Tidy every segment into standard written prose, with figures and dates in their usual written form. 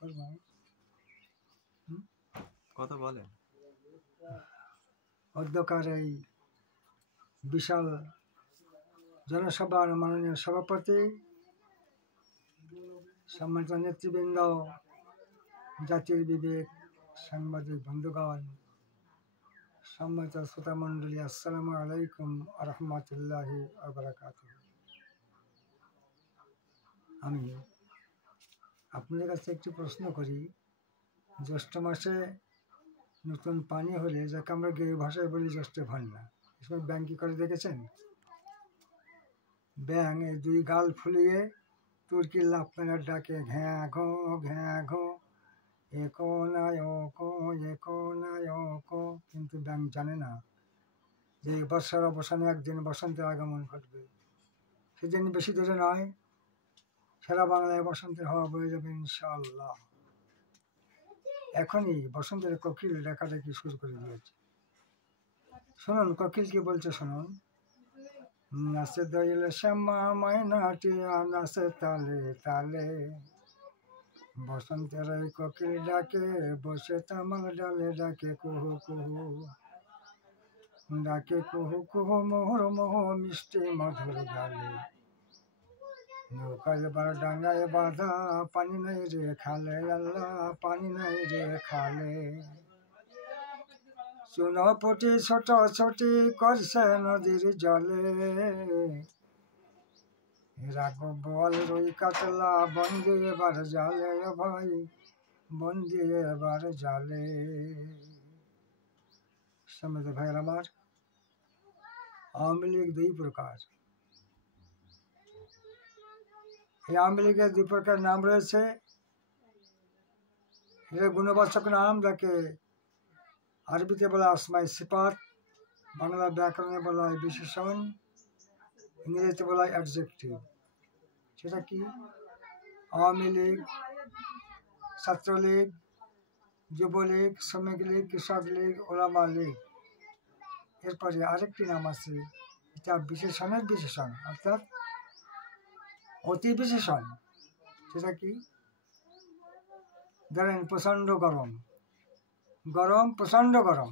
করবো আমি? কথা বলেন। অধ্যকার এই বিশাল জনসভার মাননীয় সভাপতি, সম্মানিত নেতৃবৃন্দ, জাতির বিবেক, সাংবাদিক বন্ধুগণ, সম্মানিত শ্রোতামণ্ডলী, আসসালামু আলাইকুম রহমতুল্লাহি ওয়া বারাকাতুহু। আমি আপনাদের কাছে একটি প্রশ্ন করি। জ্যৈষ্ঠ মাসে নতুন পানি হলে, যাকে আমরা গেয় ভাষায় বলি জ্যৈষ্ঠ ভান্না, এ সময় ব্যাঙ কী করে দেখেছেন? ব্যাঙ এই দুই গাল ফুলিয়ে তুর্কির লাফানার ডাকে ঘ্যাঁ ঘো ঘ্যাঁ ঘো, একো নায় কো একো নায় কো। কিন্তু ব্যাঙ জানে না যে বর্ষার অবসানে একদিন বসন্তের আগমন ঘটবে। সেদিন বেশি দূরে নয়, সারা বাংলায় বসন্তের হাওয়া বয়ে যাবে ইনশাআল্লাহ। এখনই বসন্তের কোকিল ডাকাডাকি শুরু করে দিয়েছে। শুনুন কোকিল কি বলছে, শুনুন। নাচে দইল শ্যামা ময়নাটিয়া নাচে তালে তালে, বসন্তের ওই কোকিল ডাকে বসে তামাক ডালে ডাকে কুহু কুহু, ডাকে কুহু কুহু মোহর মোহ মিষ্টি মধুর গালে। নৌকা এবার ডাঙ্গায় বাঁধা, পানি নাই রে খালে, আল্লাহ পানি নাই রে খালে। চুনোপুটি ছোট ছোটি করছে নদীর জলে, রাঘব বল রুই কাতলা বন্দি এবার জালে, ভাই বন্দি এবার জালে। সম্মানিত ভাইয়ের আমার, আওয়ামী লীগ দুই প্রকার। এই আওয়ামী লীগের দুই প্রকার নাম রয়েছে। এর গুণবাচক নাম, যাকে আরবিতে বলা আসমাই সিফাত, বাংলা ব্যাকরণে বলা হয় বিশেষণ, ইংরেজিতে বলা হয় অ্যাডজেক্টিভ। সেটা কি? আওয়ামী লীগ, ছাত্রলীগ, যুবলীগ, শ্রমিক লীগ, কৃষক লীগ, ওলামা লীগ। এরপরে আরেকটি নাম আছে, এটা বিশেষণের বিশেষণ, অর্থাৎ অতি বিশেষণ। সেটা কি? ধরেন প্রচণ্ড গরম, গরম প্রচণ্ড গরম,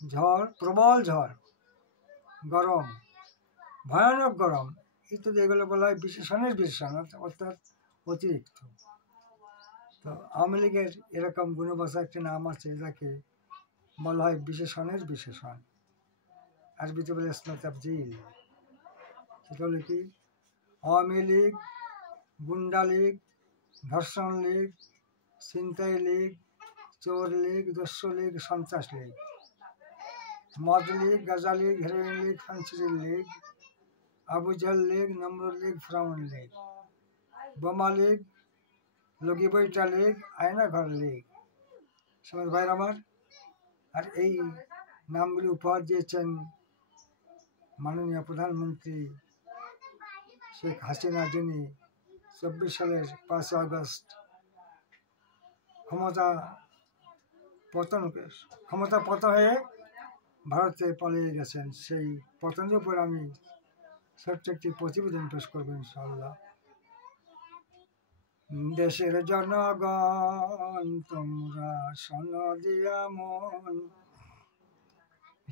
ঝড় প্রবল ঝড়, গরম ভয়ানক গরম ইত্যাদি, এগুলো বলা হয় বিশেষণের বিশেষণ, অর্থাৎ অতিরিক্ত। তো আওয়ামী লীগের এরকম গুণবাচক একটি নাম আছে, যাকে বলা হয় বিশেষণের বিশেষণ, আরবিতে বলে ইসমে তাফজিল। সেটা হলো কি? আওয়ামী লীগ, গুন্ডা লীগ, ধর্ষণ লীগ, ছিনতাই লীগ, চোর লীগ, দস্যু লীগ, সন্ত্রাস লীগ, মদ লীগ, গাঁজা লীগ, হেরোইন লীগ, ফেন্সিডিল লীগ, আবু জাহেল লীগ, নমরুদ লীগ, ফিরআউন লীগ, বোমা লীগ, লগি বইটা লীগ, আয়নাঘর লীগ। সমাজ ভাইয়ের আমার, আর এই নামগুলি উপহার দিয়েছেন মাননীয় প্রধানমন্ত্রী শেখ হাসিনা, যিনি 24 সালের 5 আগস্ট ক্ষমতা পতন হয়ে ভারতে পালিয়ে গেছেন। সেই পতনের উপর আমি ছোট্ট একটি প্রতিবেদন পেশ করবো ইনশাআল্লাহ। দেশের জনগণ তোমরা শোনো দিয়া মন,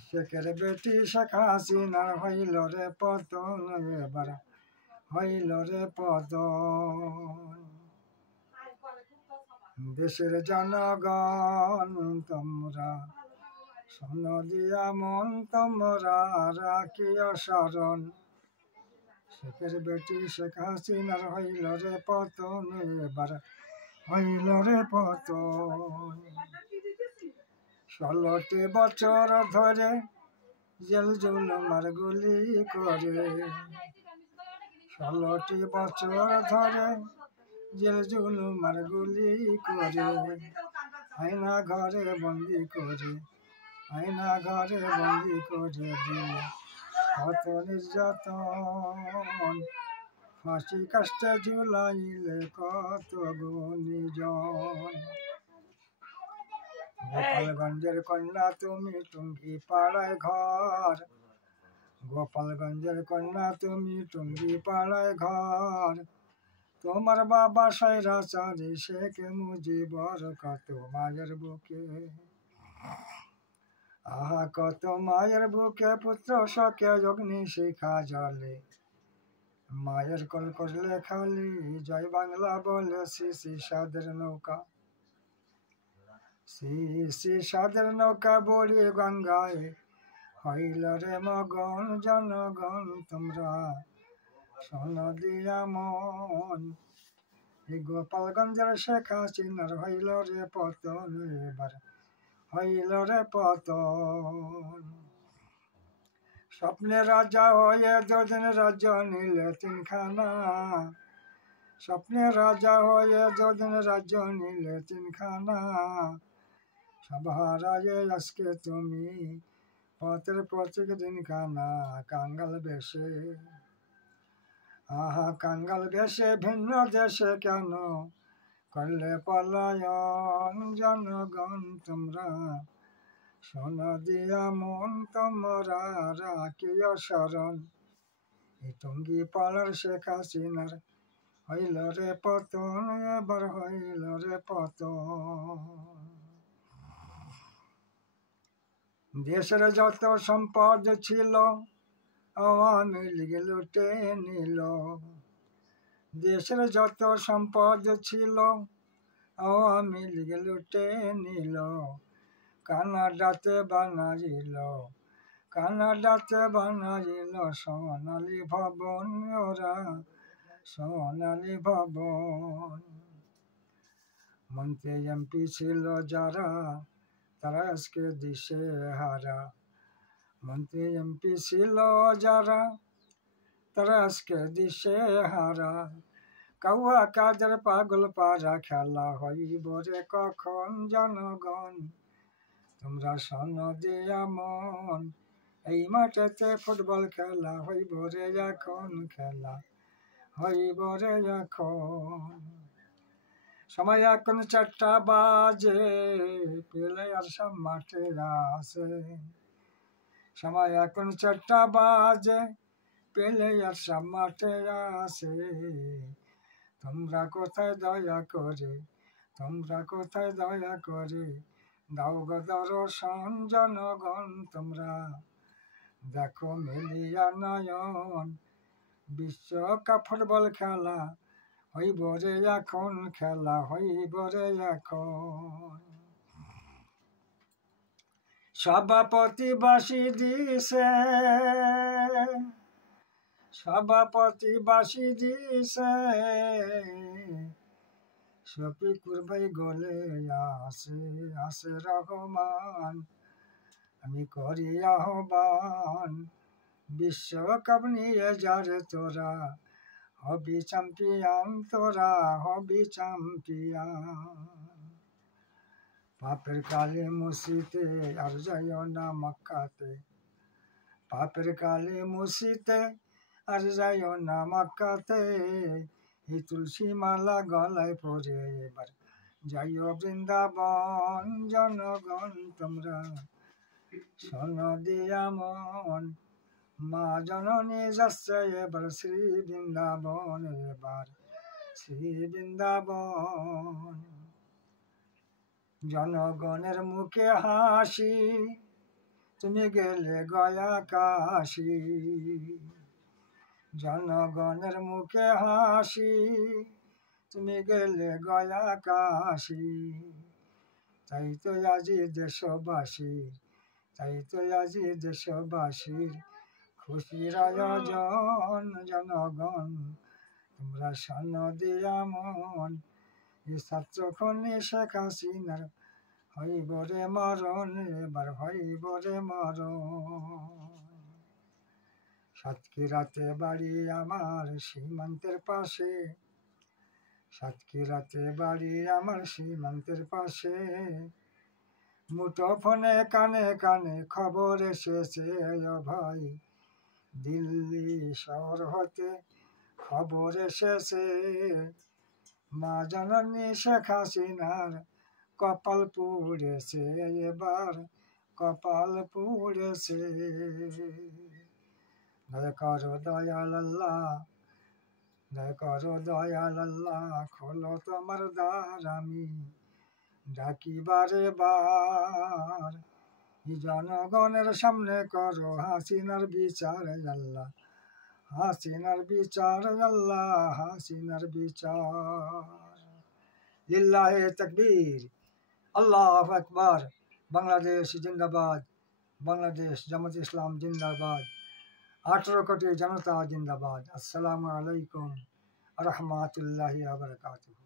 শেখের বেটি শেখ হাসিনা হইল রে পতন, এবার হইল রে পতন। দেশের জনগণ তোমরা শোনো দিয়া মন, তোমরা রাখিও স্মরণ, শেখের বেটি শেখ হাসিনার হইল রে পতন, এবার হইল রে পতন। 16টি বছর ধরে জেল জুলুমার গুলি করে, 16টি বছর ধরে জেল জুলুমার গুলি করে, আয়না ঘরে বন্দি করে, আয়না ঘরে বন্দি করে দিয়ে কত নির্যাতন, ফাঁসি কাষ্টে ঝুলাইলে কত গুণীজন। গোপালগঞ্জের কন্যা তুমি টুঙ্গি পাড়ায় ঘর, গোপালগঞ্জের কন্যা তুমি টুঙ্গি পাড়ায় ঘর, তোমার বাবা স্বৈরাচারী শেখ মুজিবর কত মায়ের বুকে, আহা কত মায়ের বুকে পুত্র শোকে অগ্নি শিখা জ্বলে, মায়ের কোল করলে খালি জয় বাংলা বলে শ্রী সাদের নৌকা, শ্রী সাদের নৌকা বলি গঙ্গায় হইল রে মগন, জনগণ তোমরা শোনো দিয়া মন। এই গোপালগঞ্জের শেখ হাসিনার হইল রে পতন, এবার হইল রে পতন। স্বপ্নে রাজা হয়ে যদিন রাজ্য নিলে তিনখানা, স্বপ্নে রাজা হয়ে যদিন রাজ্য নিলে তিনখানা, সব হারায়ে আজকে তুমি পথের পথিক দিনখানা। কাঙ্গাল বেশে, আহা কাঙ্গাল বেশে ভিন্ন দেশে কেন করলে পলায়ন, জনগণ তোমরা শোনো দিয়া মন, তোমরা রাখিও শরণ। এই টঙ্গী পাড়ার শেখ হাসিনার হইল রে পতন, এবার হইল রে পতন। দেশের যত সম্পদ ছিল আওয়ামী লীগ লুটে নিল, দেশের যত সম্পদ ছিল আওয়ামী লীগ লুটে নিল। কানাডাতে বানাইল, কানাডাতে বানাইল সোনালী ভবন, ওরা সোনালী ভবন। মন্ত্রী এমপি ছিল যারা তারা আজকে দিশে হারা, মন্ত্রী এমপি ছিল যারা তারা আজকে দিশে হারা। কাউয়া কাজের পাগল পাড়া খেলা হইব রে কখন, জনগণ তোমরা শোনো দিয়া মন। এই মাঠেতে ফুটবল খেলা হইব রে এখন, খেলা হইব রে এখন। সময় এখন 4টা বাজে, প্লেয়ার সব মাঠে আসে। সময় এখন 4টা বাজে, প্লেয়ার সব মাঠে আসে। তোমরা কোথায় দয়া করে, তোমরা কোথায় দয়া করে দাও গো দর্শন, জনগণ তোমরা দেখো মিলিয়া নয়ন। বিশ্বকাপ ফুটবল খেলা হইব রে এখন, খেলা হইব রে এখন। সভাপতি বাসি দিছে, সভাপতি বাসি দিছে, শফিকুর ভাই গলে আসে, আসে রহমান। আমি করি আহ্বান, বিশ্বকাপ নিয়ে যারে তোরা হবি চ্যাম্পিয়ন, তোরা হবি চ্যাম্পিয়ন। পাপের কালে মুসিতে আর যাইও না মক্কাতে, পাপের কালে মুসিতে আর যাইও না মক্কাতে। এই তুলসী মালা গলায় পরে এবার যাইও বৃন্দাবন, জনগণ তোমরা শোনো দিয়া মন। মা জননী যাচ্ছে এবার শ্রী বৃন্দাবন, এবার শ্রী বৃন্দাবন। জনগণের মুখে হাসি, তুমি গেলে গয়া কাশি। জনগণের মুখে হাসি, তুমি গেলে গয়া কাশি। তাই তো আজি দেশবাসী, তাই তো আজি দেশবাসীর খুশির আয়োজন, জনগণ তোমরা শোনো দিয়া মন। এই ছাত্রখনি শেখ হাসিনার হইব রে মরণ, এবার হইব রে মরণ। সাতক্ষীরাতে বাড়ি আমার সীমান্তের পাশে, সাতক্ষীরাতে বাড়ি আমার সীমান্তের পাশে। মুঠোফোনে কানে কানে খবর এসেছে ভাই, দিল্লি শহর হতে খবর এসেছে। মা জননী শেখ হাসিনার কপাল পুড়েছে, এবার কপাল পুড়েছে। দয়া করো দয়াল আল্লাহ, দয়া করো দয়াল আল্লাহ, খোলো তোমার দ্বার, আমি ডাকি বারে বার। জনগণের সামনে করো হাসিনার বিচার আল্লাহ, হাসিনার বিচার আল্লাহ, হাসিনার বিচার। লিল্লাহে তাকবীর, আল্লাহু আকবার। বাংলাদেশ জিন্দাবাদ, বাংলাদেশ জামাত ইসলাম জিন্দাবাদ, 18 কোটি জনতা জিন্দাবাদ। আসসালামু আলাইকুম রহমতুল্লাহি ওয়া বারাকাতুহু।